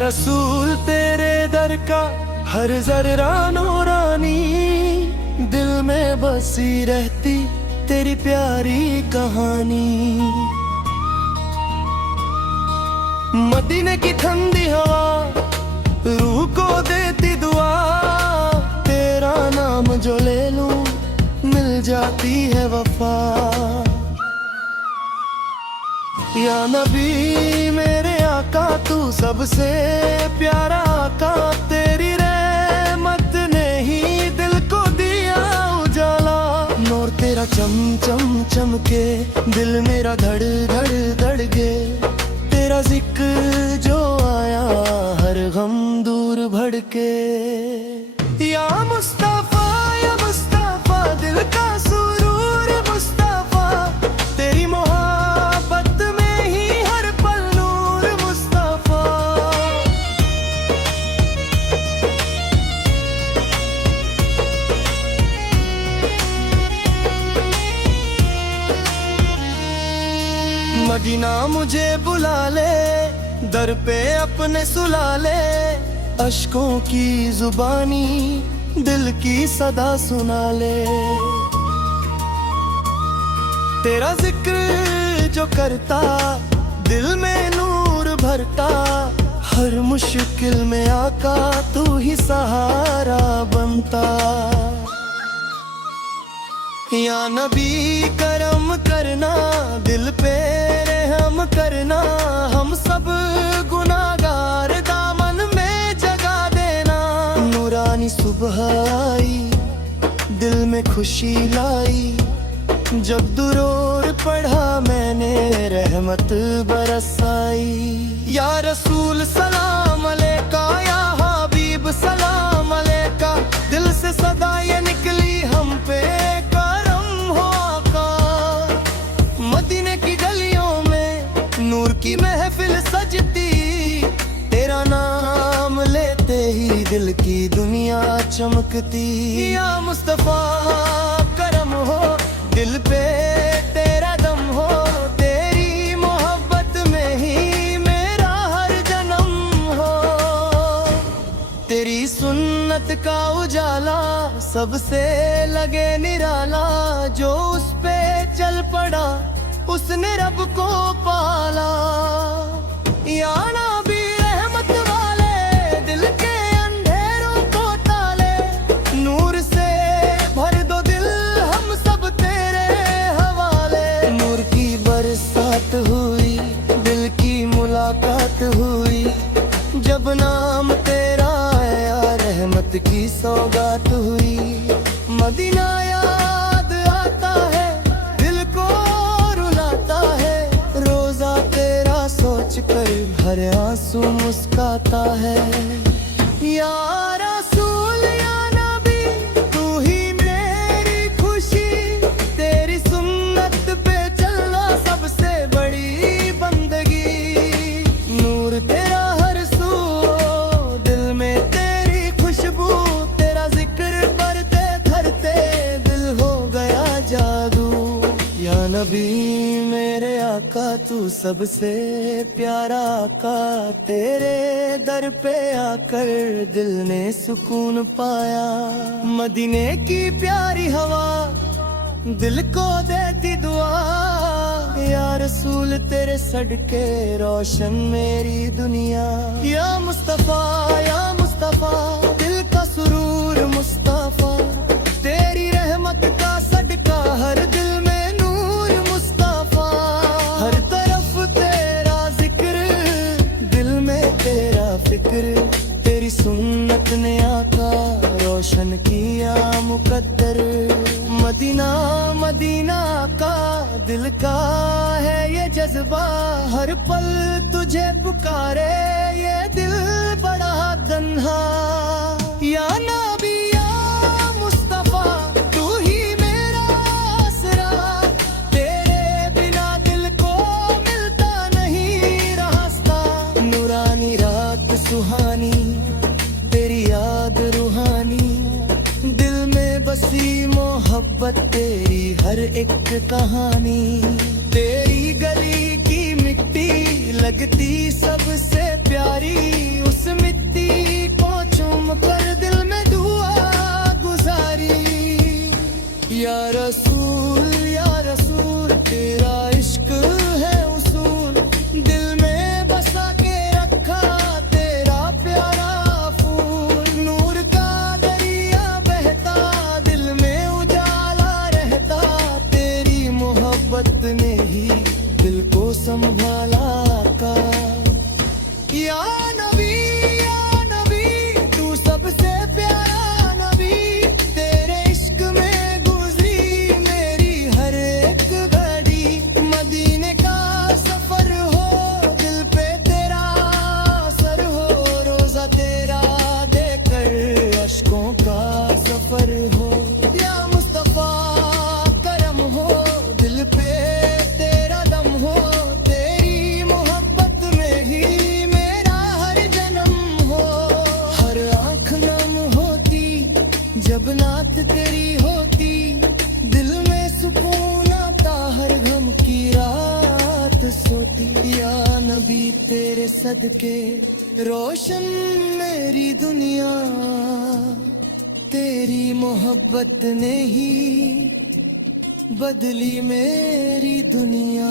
रसूल तेरे दर का हर जर्रा नूरानी, दिल में बसी रहती तेरी प्यारी कहानी। मदीने की ठंडी हवा रूह को देती दुआ, तेरा नाम जो ले लूं मिल जाती है वफा। या नबी मेरे आका तू सबसे प्यारा आका, तेरी रहमत ने ही दिल को दिया उजाला। नूर तेरा चम चम चमके, दिल मेरा धड़ धड़ धड़के, तेरा जिक्र जो आया हर गम दूर भड़के। या मुस्तफा दिल का सुरूर मुस्तफा, तेरी मोहब्बत में ही हर पल नूर मुस्तफा। मदीना मुझे बुला ले, दर पे अपने सुला ले, अश्कों की जुबानी दिल की सदा सुना ले। तेरा जिक्र जो करता दिल में नूर भरता, हर मुश्किल में आका तू ही सहारा बनता। या नबी करम करना, दिल पे रहम करना, हम सब गुनाहगार दामन में जगा देना। नूरानी सुबह आई दिल में खुशी लाई, जब दुरूद पढ़ा मैंने रहमत बरसाई। या रसूल सलाम अलैका, या हबीब सलाम अलैका, दिल से सदा ये निकली हम पे करम हो आका। मदीने की गलियों में नूर की महफिल सजती, तेरा नाम लेते ही दिल की दुनिया चमकती। या मुस्तफा करम हो, दिल पे तेरा दम हो, तेरी मोहब्बत में ही मेरा हर जन्म हो। तेरी सुन्नत का उजाला सबसे लगे निराला, जो उस पे चल पड़ा उसने रब को पाला। या नबी रहमत वाले, दिल के अंधेरों को ताले, नूर से भर दो दिल हम सब तेरे हवाले। नूर की बरसात हुई, दिल की मुलाकात हुई, जब नाम तेरा आया रहमत की सौगात हुई। मदीना याद आता है, दिल को रुलाता है, रोजा तेरा सोच कर हर आंसू मुस्काता है। या रसूल या नबी तू ही मेरी खुशी, तेरी सुन्नत पे चलना सबसे बड़ी बंदगी। नूर तेरा हर सू, दिल में तेरी खुशबू, तेरा जिक्र करते धरते दिल हो गया जादू। या नबी मेरे आका तू सबसे प्यारा आका, तेरे दर पे आकर दिल ने सुकून पाया। मदीने की प्यारी हवा दिल को देती दुआ, या रसूल तेरे सदके रोशन मेरी दुनिया। या मुस्तफा दिल का सुरूर मुस्तफा, तेरी रहमत का सदका हर दिल में नूर मुस्तफा। हर तरफ तेरा जिक्र, दिल में तेरा फिक्र, तेरी सुन्नत ने आका रोशन किया मुकद्दर। मदीना का दिल का है ये जज्बा, हर पल तुझे पुकारे ये दिल बड़ा तन्हा। या नबी या मुस्तफा तू ही मेरा आसरा, तेरे बिना दिल को मिलता नहीं रास्ता। नूरानी रात सुहानी, तेरी याद रूहानी, दिल में बसी मोहब्बत तेरी हर एक कहानी। तेरी गली की मिट्टी लगती सबसे प्यारी, उस मिट्टी को चूम कर दिल में दुआ गुजारी। या रसूल तेरा इश्क है उसूल, दिल में बसा के रखा तेरा प्यारा फूल। नूर का दरिया बहता, दिल में उजाला रहता, तेरी मोहब्बत ने ही दिल को संभाला का। या नबी तू सबसे प्यारा नबी, तेरे इश्क में गुजरी मेरी हर एक घड़ी। मदीने का सफर हो, दिल पे तेरा असर हो, रोजा तेरा देकर अश्कों का सफर हो। या मुस्तफा करम हो, दिल पे तेरा दम हो, तेरी मोहब्बत में ही मेरा हर जन्म हो। हर आँख नम होती जब नात तेरी होती, दिल में सुकून आता हर गम की रात सोती। या नबी तेरे सदके रोशन मेरी दुनिया, तेरी मोहब्बत ने ही बदली मेरी दुनिया।